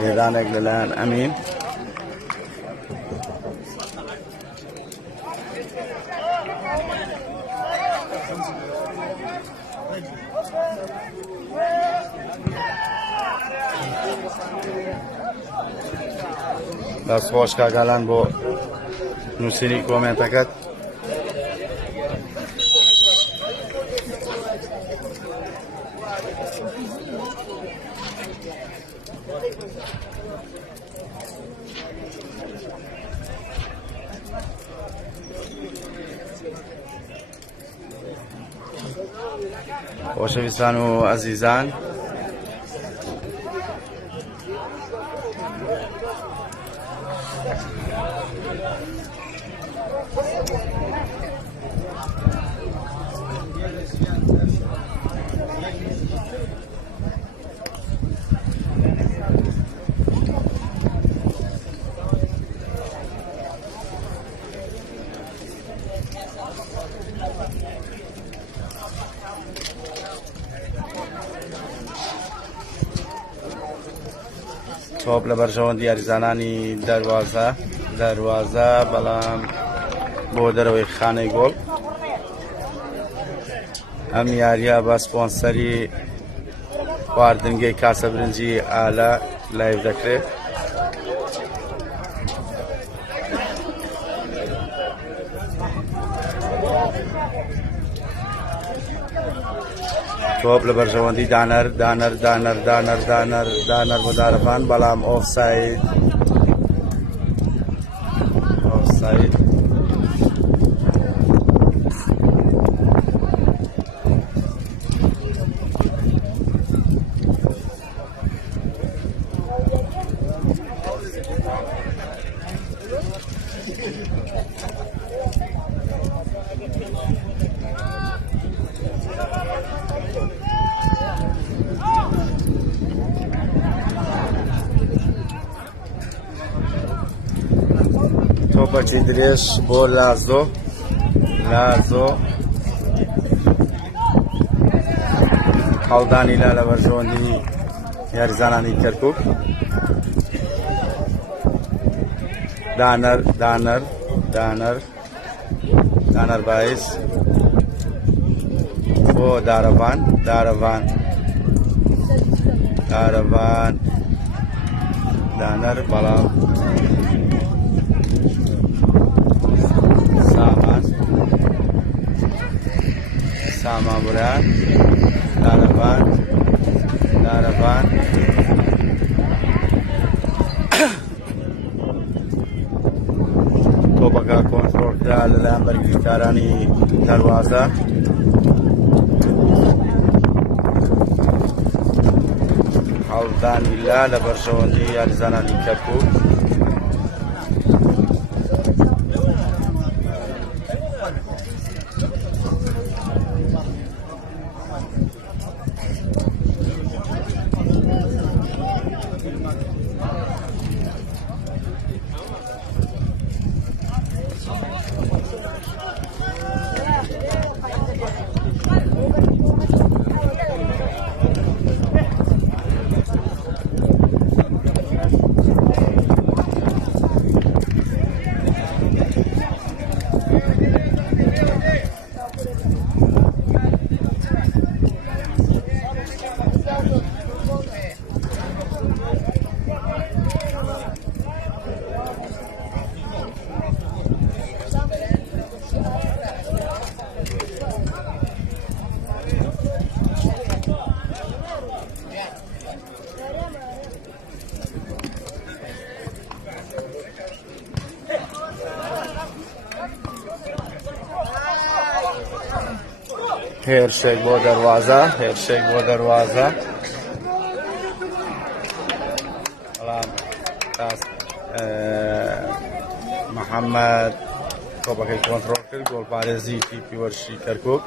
ميدانك للآن أمين. دست خوش که گلن با نوشینی کومنت کرد. خۆشەویستان و عزیزان، توپ لەبەرژەوەندی یاریزانانی دەروازە بەڵام بۆ دەرەوەی خانەی گۆڵ. ئەم یاریە بە سپۆنسەری خواردنگەی کاسە برنجی ئالە لایڤ دەکرێت. توپ لەبەرژەوەندی دانەر بۆ دارەفان بەڵام ئۆفساید. توپەکی درێژ بۆ لازۆ هەڵدانی لا لە بەرژەوەندی یاریزانانی کەرکووک. دانەر باعث بۆ دارەڤان دانەر بەڵام سامان بران دارەڤان تۆپەکە کۆنتڕۆڵکرا لەلایەن بەرگریکارانی دەروازە. هەڵدانی لا لە بەرژەوەندی یاریزانانی کەرکووک. هێرشێک بۆ دەروازە، هێرشێک بۆ دەروازە. بەڵام محەممەد تۆپەکەی کۆنتڕۆڵ کرد، گۆڵپارێزی تیپی وەرشی کەرکووک.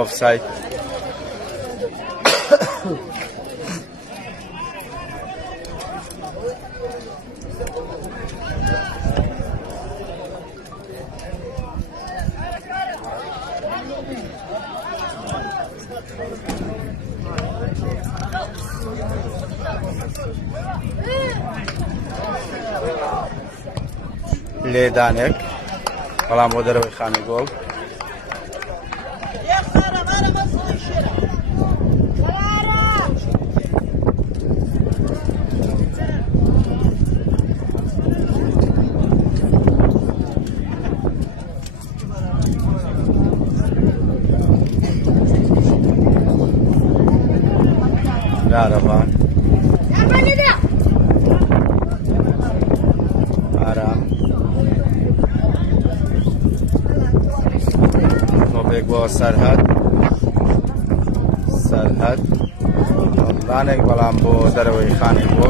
Offside. لێدانێک بەڵام بۆ دەرەوەی خانی گۆڵ. Araban. Aram. Topek bu Serhat. Serhat. Lanek balam bu Darway Khani bu.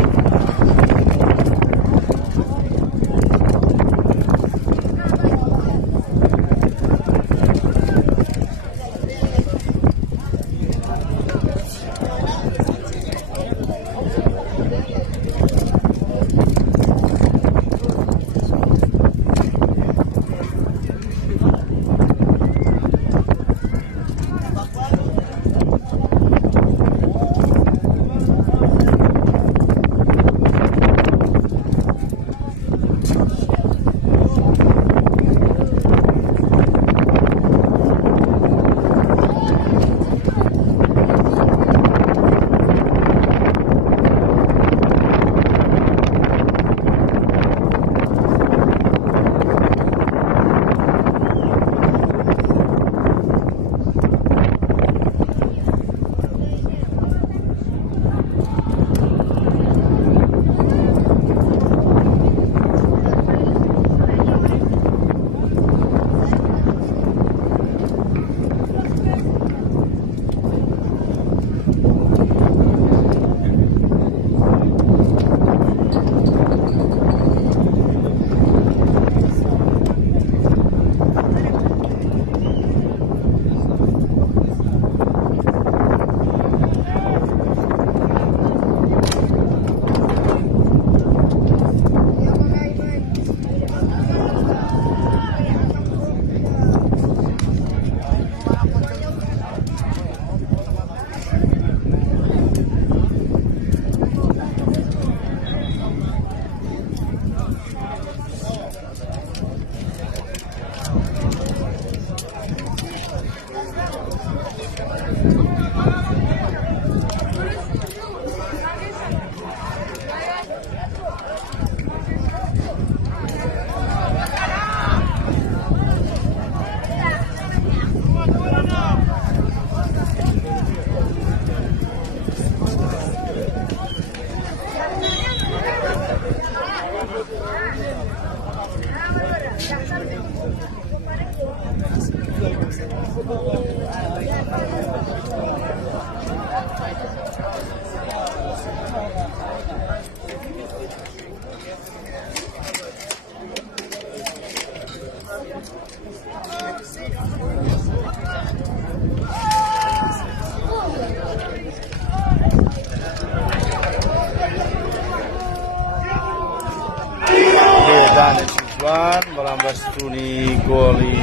جوان بەڵام بەستوونی گۆڵی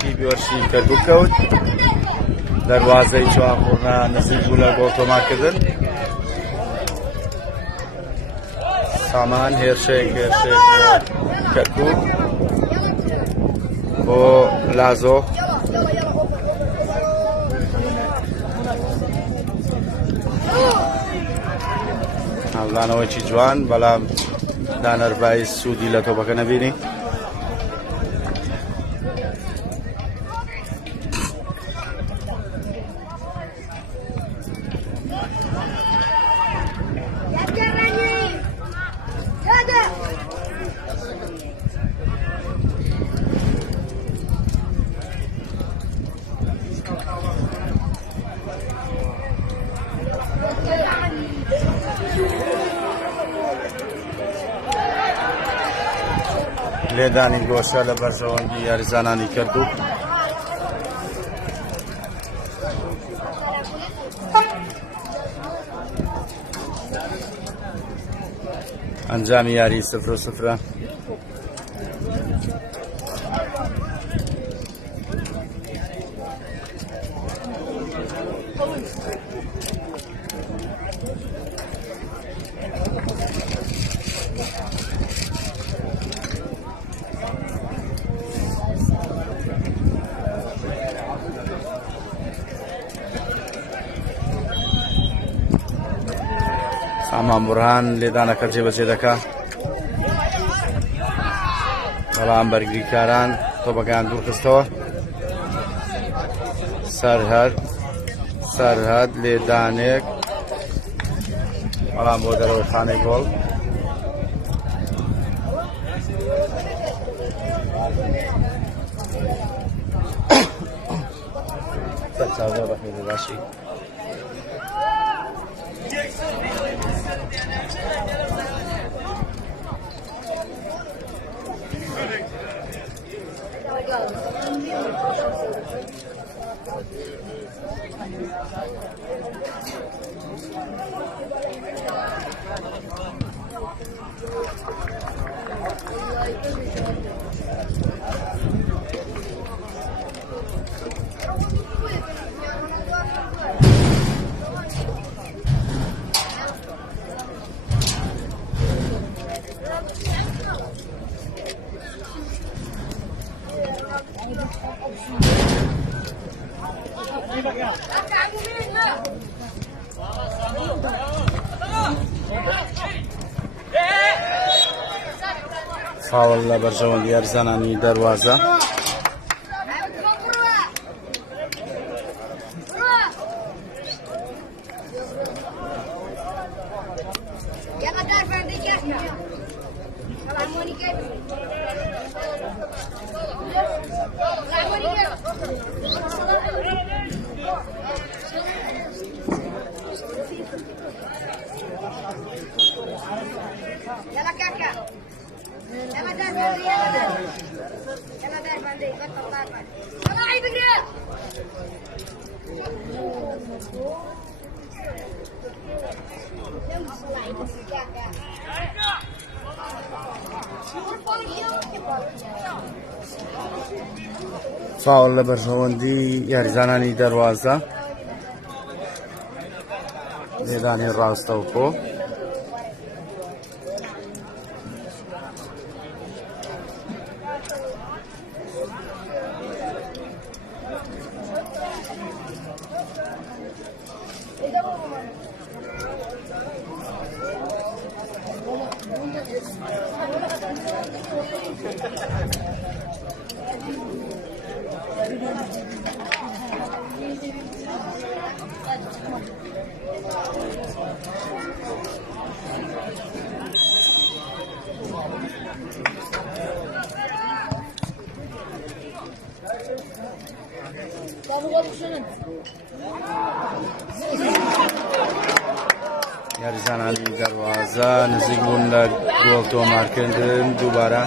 پیبێرشی کەرکووک کەوت. دەروازەی چوارخۆرنا نزیک بوو لە گۆڵ تۆمارکردن. سامان هێرشێک کەرکووک بۆ لازۆ. پلانەوەیکی جوان بەڵام دانەربایی سوودی لە تۆپەکە نەبینی. لێدانی گۆشە لە بەرژەوەندی یاریزانانی کردو. ئەنجامی یاری 0-0. سامان بورهان لێدانەکە جێبەجێ دەکات بەڵام بەرگریکاران تۆپەکان دوورخستەوە. سەرهەد لێدانێک بەڵام بۆ دەرەوە خانەی گۆڵ. باشی فاول لە بەرژەوەندی یاریزانانی دەروازە. فاول لە بەرژەوەندی یاریزانانی دەروازە. لێدانی ڕاستەوخۆ یاریزانانی دەروازە نزیک بوون لە گۆڵ تۆمارکردن دووبارە.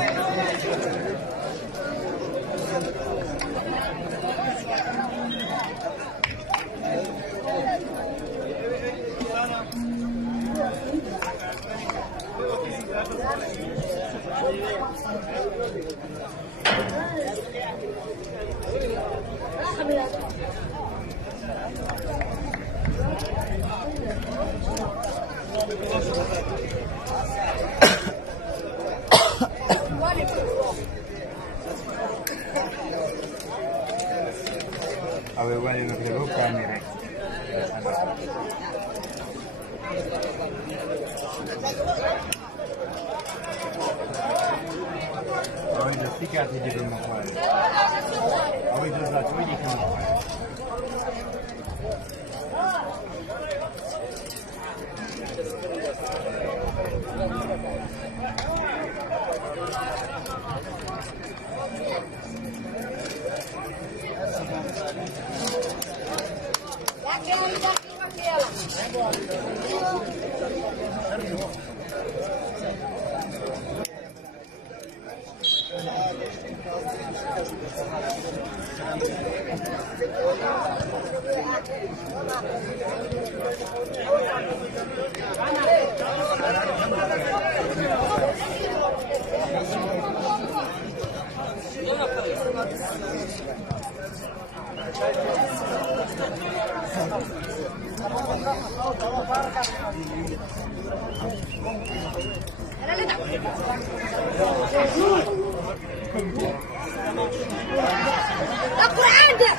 القرآن ده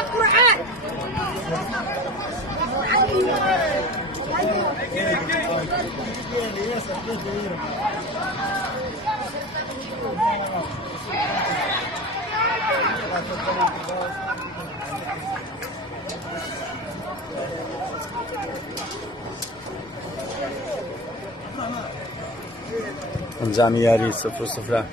القرآن الجامعياري 00.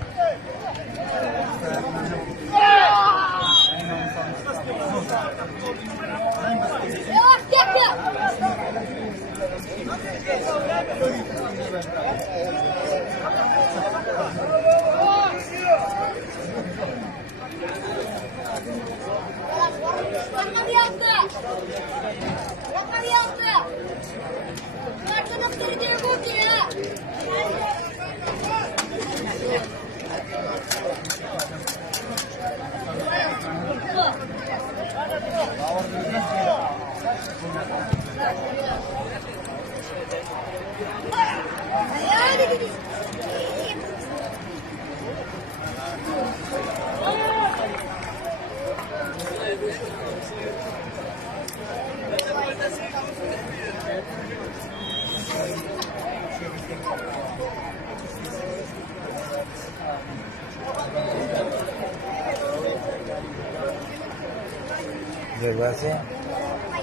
दरवाजे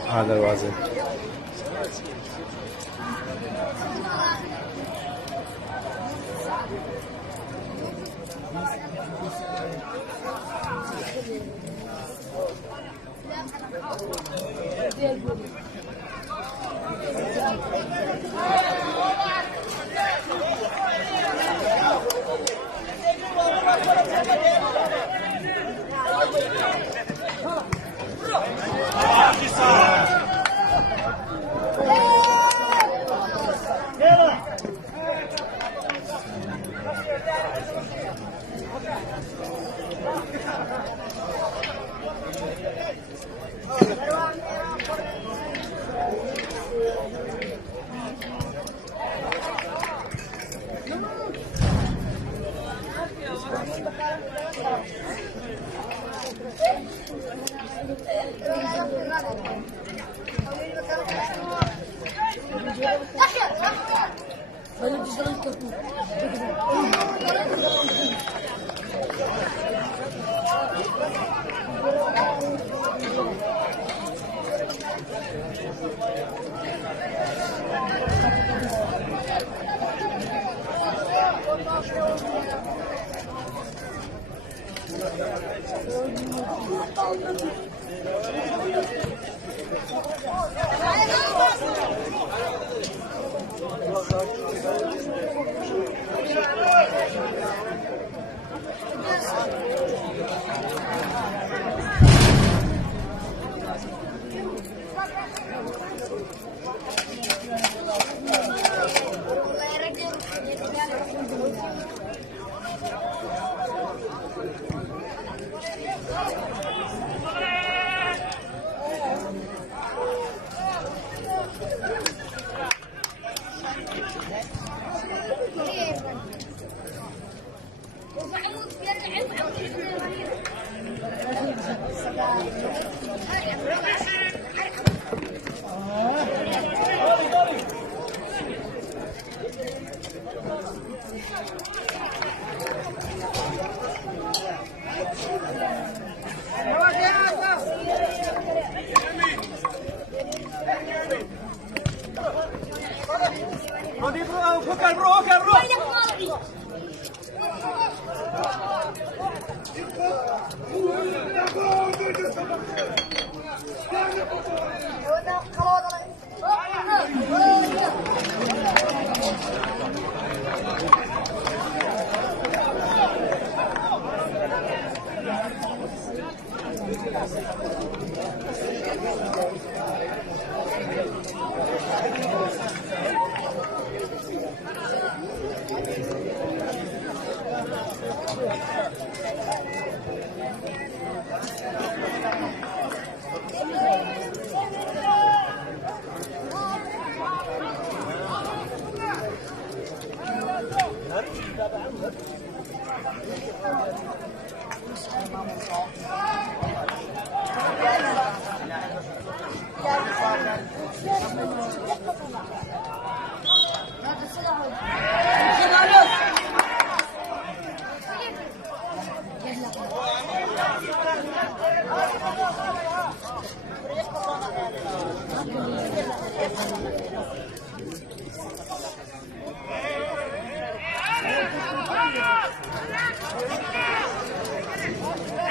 हाँ दरवाजे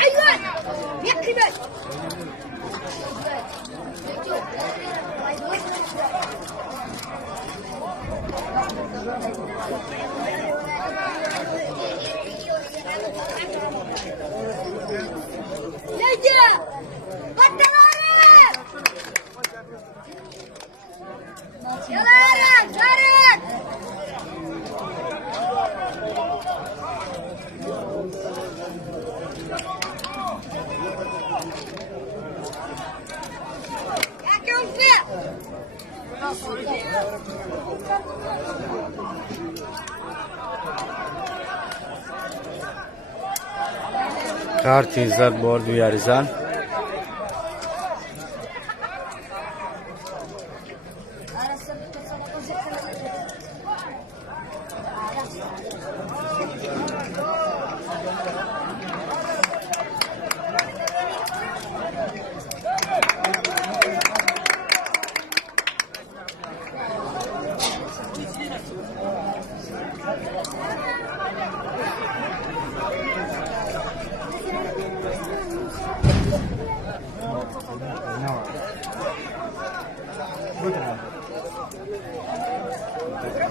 أيوة يحكي بس نجا بالتمارين يلا سارت يا كوفي Kartizlar bordu yarizan.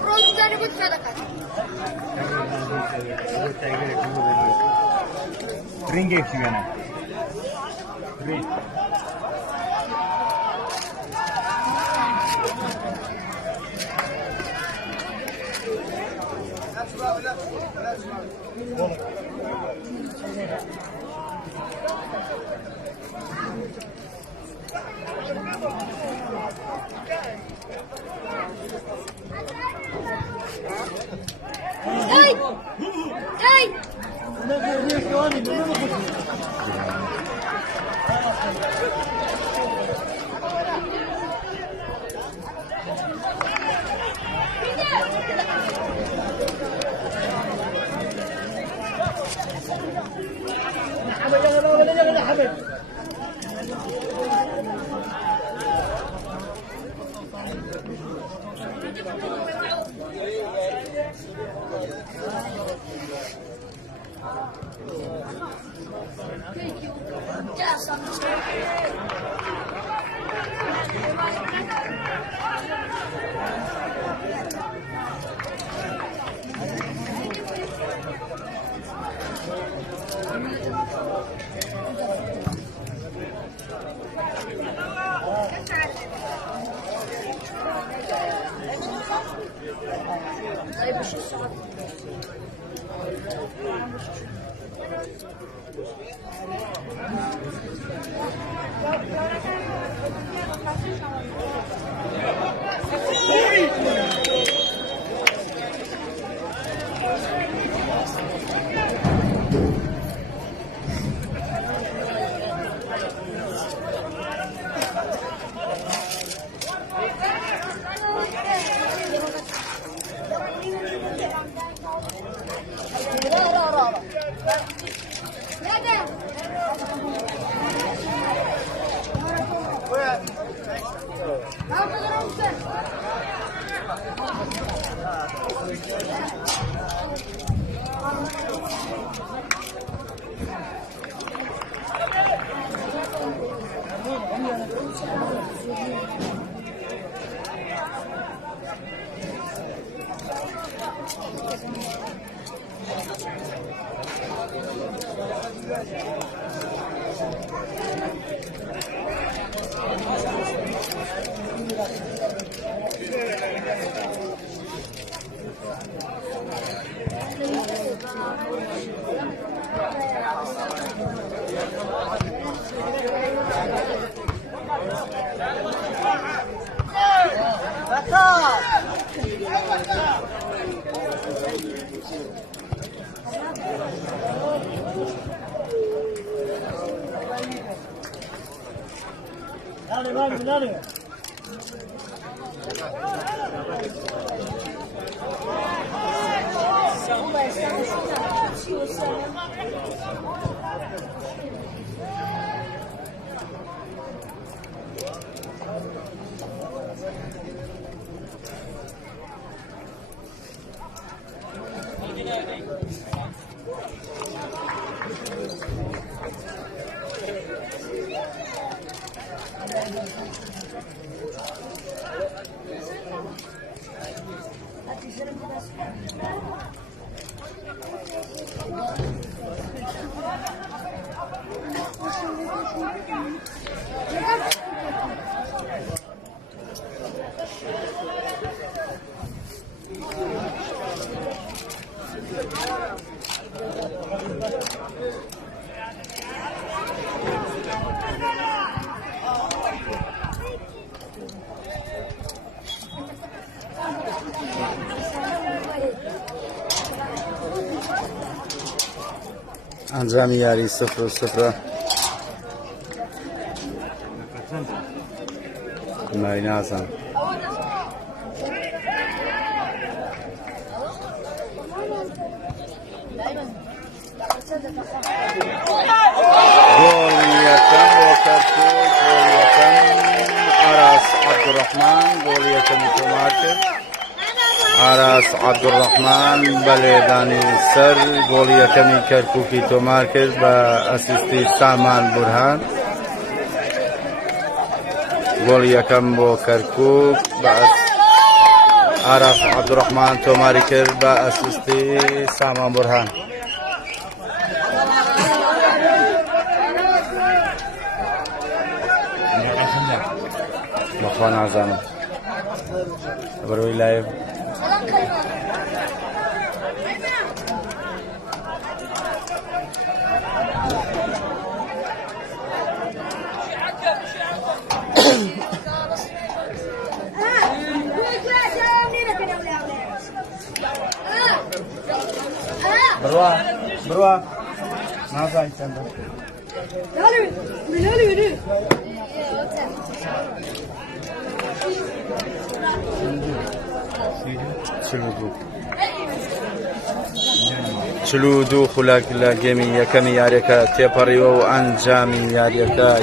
Produzione buttata Ring eksigana. Ring. Hey! Hey! انجام یاری 0-0 ماینازم گل یکم وکرتو گل یکم عراس عبدالرحمن گل یکم تومارکر عراس عبدالرحمن بلدانی سر گل یکمی کرکوکی تومارکر با اسیستی سامان برهان گل یکم با کرکوک با عراس عبدالرحمن توماری کرد با اسیستی سامان برهان مخوان عزانم بروی لایو بروا نازای چنده چلودو خلاک لگمی یکمی یاریکا تیپاری و انجامی یاریکا 1-0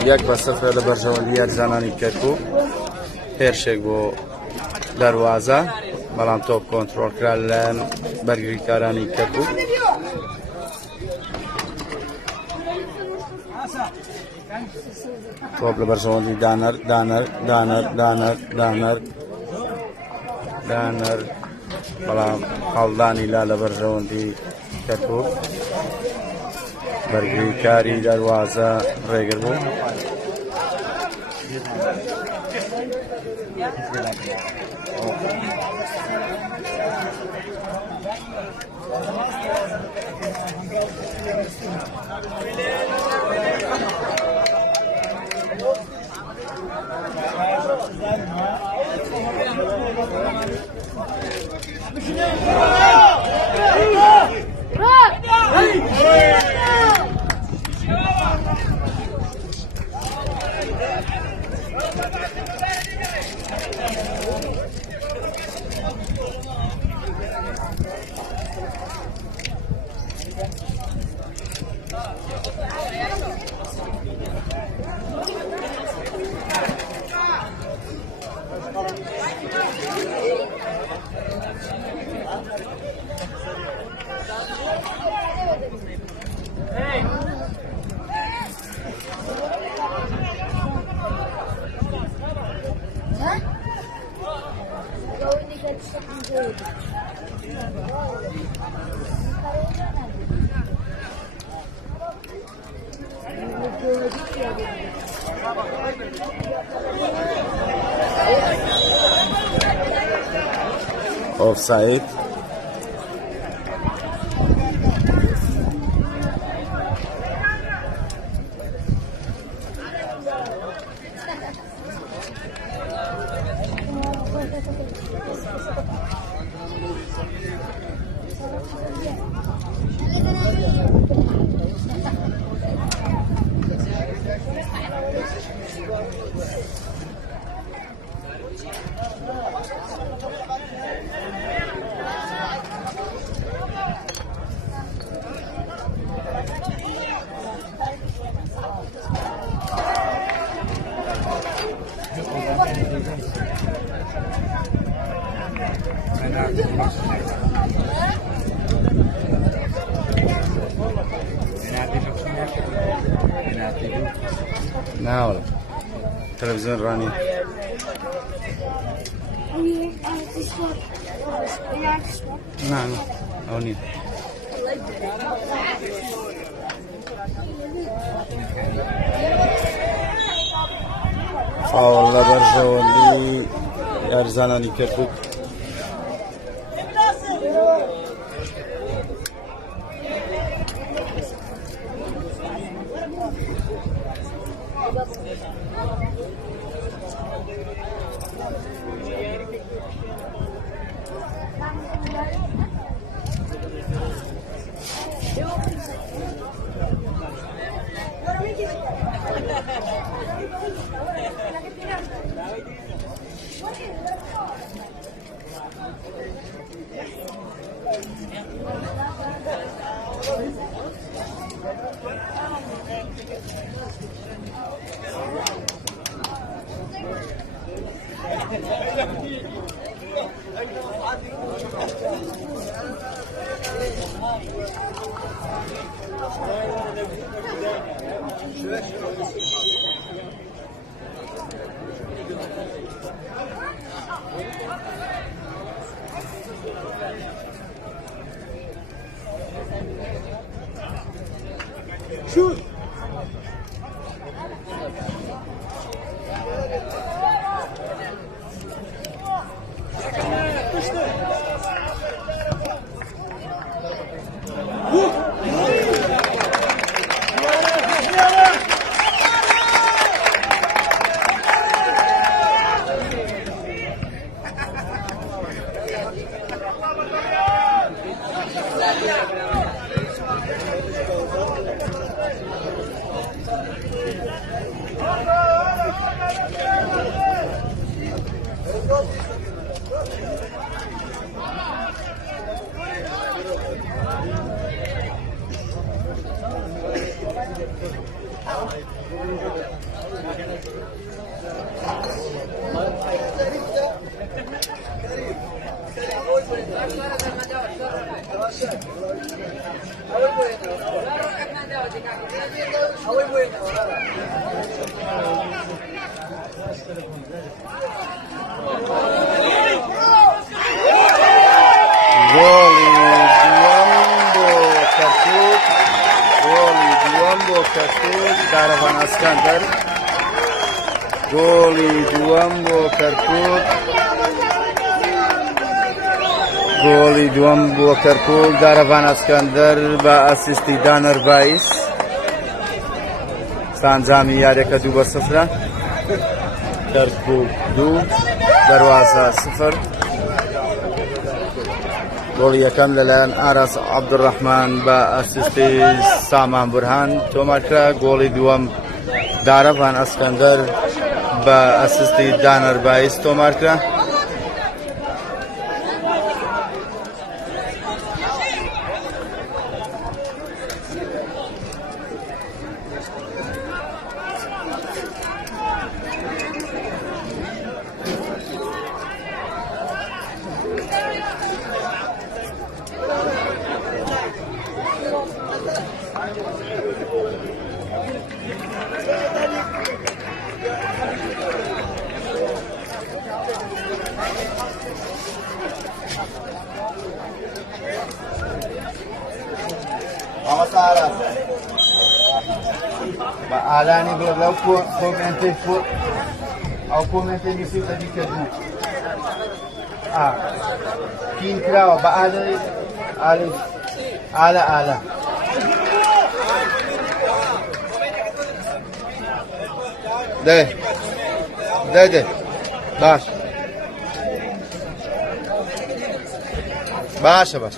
لبرجوالی یارزانانی کرکو هرشک بو دروازه بلام توپ کنترل کرد برگری کارانی کرکو توپ لبرجوالی دانر بلام خالدانی لا لبرجوالی کرکو برگری کاری دروازه ریگر بو Offside. ناول تلفزيون راني نعم هوني فاول برجولي ارزاناني كركوك Karavan Askandar goli duam bo Kirkuk goli duam bo Kirkuk Karavan Askandar ba asisti Daner Bais sanjami yareka 2-0 Kirkuk 2 Darwaza 0 gol yakam lalan Aras Abdurrahman ba asisti Saman Burhan Tomarka goli duam Karavan Askandar ba asisti Daner Bais Tomarka ئالانی بێ لەو کۆمنتی ئەو کۆمنتی نووسیتە دیکردن پین کراوە بە ئالە دێ باش باشە باش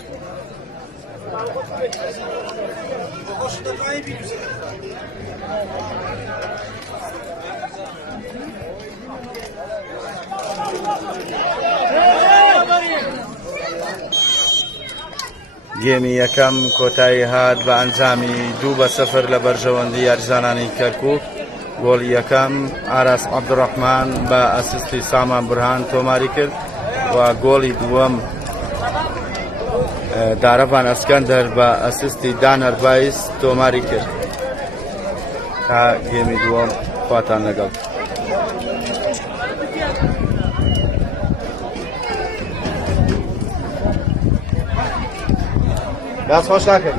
گێمی یەکەم کۆتایی هات بە ئەنجامی 2-0 لە بەرژەوەندی یاریزانانی کەرکووک. گۆڵی یەکەم ئاراس عەبدوڕەحمان بە ئەسیستی سامان بورهان تۆماری کرد و گۆڵی دووەم دارەبان ئەسکەندەر بە ئەسیستی دانەر بایس تۆماری کرد. تا گێمی دووەم خواتان لەگەڵ. دەست خۆش ناکەین.